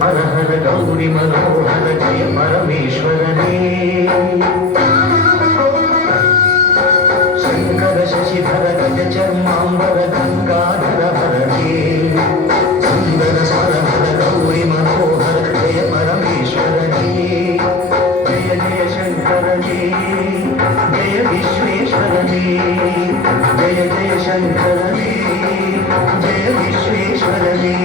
हर हर गौरी मनोहर जय परमेश्वरने शंकर शशिधर गज चर्मांबर गंगाधर हरणे सुंदर स्वर हर गौरी मनोहर जय परमेश्वरने जय जय शंकरने जय विश्वेश्वरने जय जय शंकरने जय विश्वेश्वरने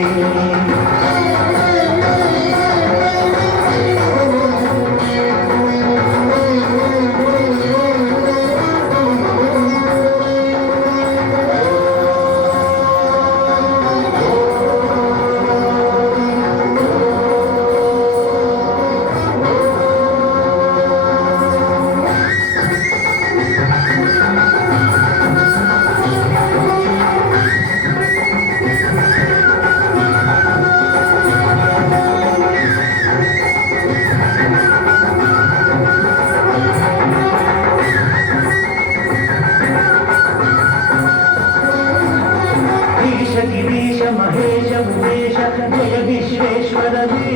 गिरीश महेश उमेश जय विश्वेश्वरने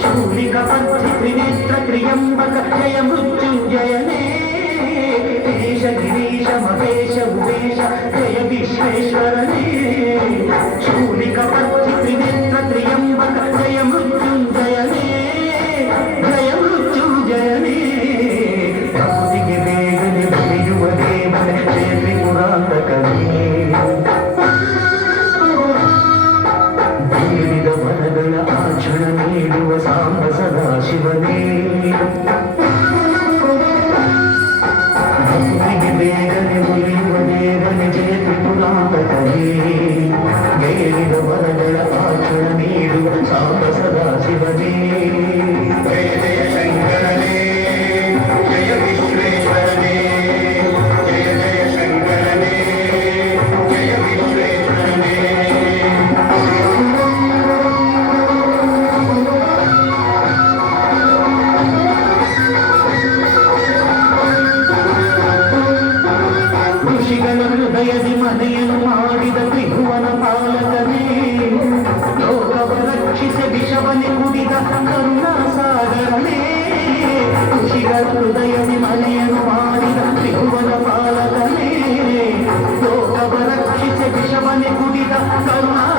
शूलिकपन्थि त्रिनेत्र त्र्यम्बक जय मृत्युञ्जयने ईश गिरीश महेश उमेश जय विश्वेश्वरने शूलिकपन्थि त्रिनेत्र त्र्यम्बक जय मृत्युञ्जयने जय मृत्युञ्जयने भक्तिಗೆ ಬೇಗನೆ ಬೆಳೆಯುವ ದೇವನೇ ಜಯ ತ್ರಿಪುರಾಂತಕನೇ ವರಗಳ ಆಚರಣ ನೀಡುವ ಸಾಂಬ ಸದಾ ಶಿವನೇ ಭಕ್ತಿಗೆ ಬೇಗನೆ ಒಲಿಯುವ ದೇವನೇ ಜಯ ತ್ರಿಪುರಾಂತಕನೇ ಬೇರಿದ ವರಗಳ ಆಚರಣ ನೀಡುವ ಸಾಂಬ ಸದಾ ಶಿವನೇ ಜಯ ಜಯ ಶಂಕರನೇ ಜಯ ವಿಶ್ವೇಶ್ವರನೇ ಜಯ ಜಯ ಶಂಕರನೇ ಜಯ ವಿಶ್ವೇಶ್ವರನೇ ಹೃದಯದಿ ಮನೆಯನ್ನು ಮಾಡಿದ ತ್ರಿಭುವನ ಪಾಲಕನೇ ಲೋಕವ ರಕ್ಷಿಸ ವಿಷವನೆ ಕುಡಿದ ಕರುಣಾಸಾಗರನೇ ಋಷಿಗಳ ಹೃದಯದಿ ಮನೆಯನ್ನು ಮಾಡಿದ ತ್ರಿಭುವನ ಪಾಲಕನೇ ಲೋಕವ ರಕ್ಷಿಸ ವಿಷವನೆ ಕುಡಿದ ಕರುಣಾ